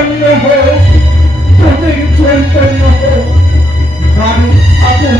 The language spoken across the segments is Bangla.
চৈতন্য হোক, তোদের চৈতন্য হোক, আমি থাকুক।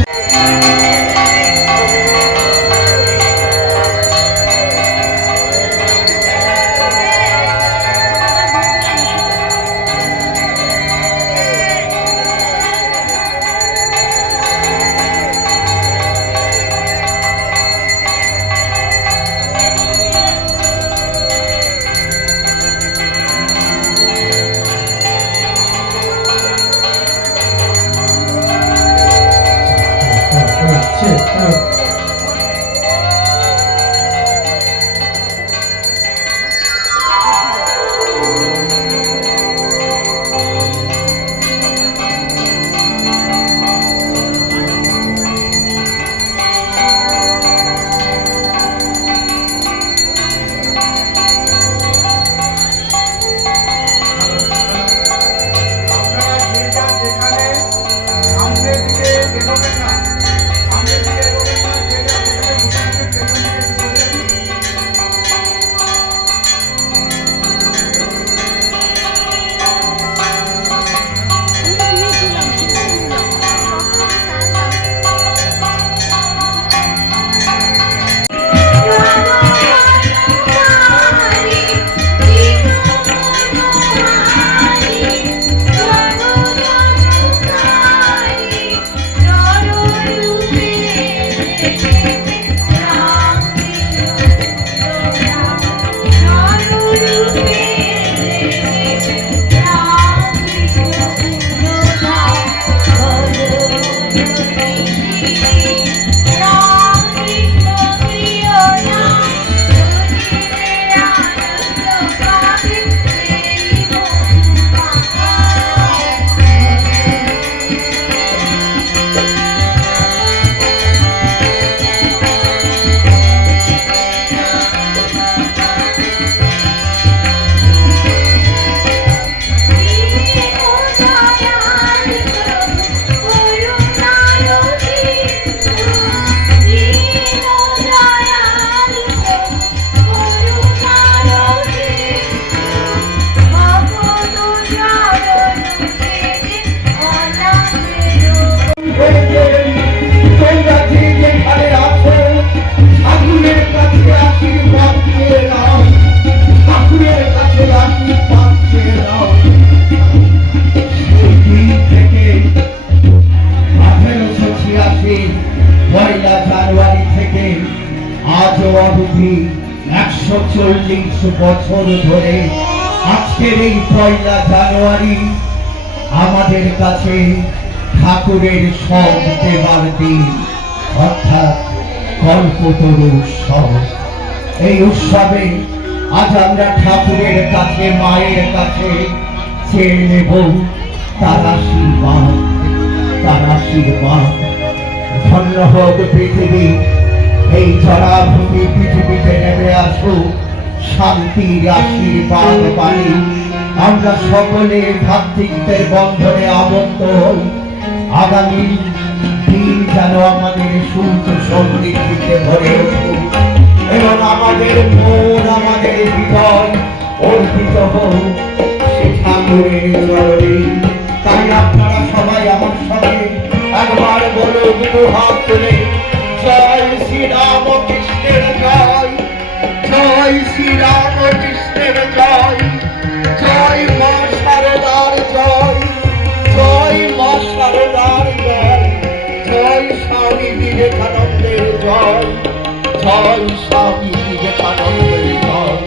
বছর ধরে আজকের এই পয়লা জানুয়ারি আমাদের কাছে ঠাকুরের সব দেবার দিন, অর্থাৎ কল্পতরু উৎসব। এই উৎসবে আজ আমরা ঠাকুরের কাছে, মায়ের কাছে চেয়ে নেব তার আশীর্বাদ, তার আশীর্বাদ। ধন্য হোক পৃথিবী, এই জড়াভূমি পৃথিবীতে নেমে আসুক শান্তির আশীর্বাদ বাণী। আমরা সকলে ভ্রাতৃত্বের বন্ধনে আবদ্ধ হই। আগামী দিন যেন আমাদের সুখ সমৃদ্ধিতে ভরে উঠুক এবং আমাদের মন, আমাদের হৃদয় অর্পিত হোক সে ঠাকুরের চরণে। তাই আপনারা সবাই আমার সাথে একবার বলুন, দুটো হাত তুলে, জয় শ্রীরাম কৃষ্ণের জয়, জয় শ্রীরাম কৃষ্ণের জয়, জয় মা শারদার জয়, জয় মা শারদার জয়, জয় স্বামী বিবেকানন্দের জয়, জয় স্বামী বিবেকানন্দের জয়।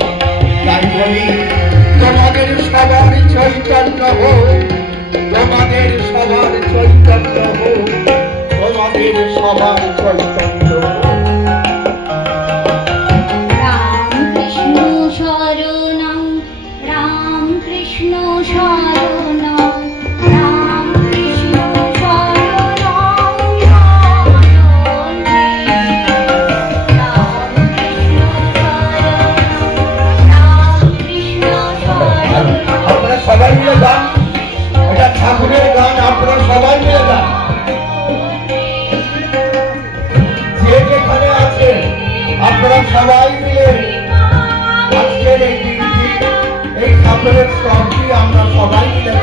তাই বলি, তোমাদের সবার চৈতন্য হোক, তোমাদের সবার চৈতন্য হোক, তোমাদের সবার চৈতন্য হোক। সবাই মিলে গান, এটা ঠাকুরের গান, আপনারা সবাই মিলে গান। যে যেখানে আছেন আপনারা সবাই মিলে আজকের এই দিনটি, এই ঠাকুরের স্তবটি আমরা সবাই মিলে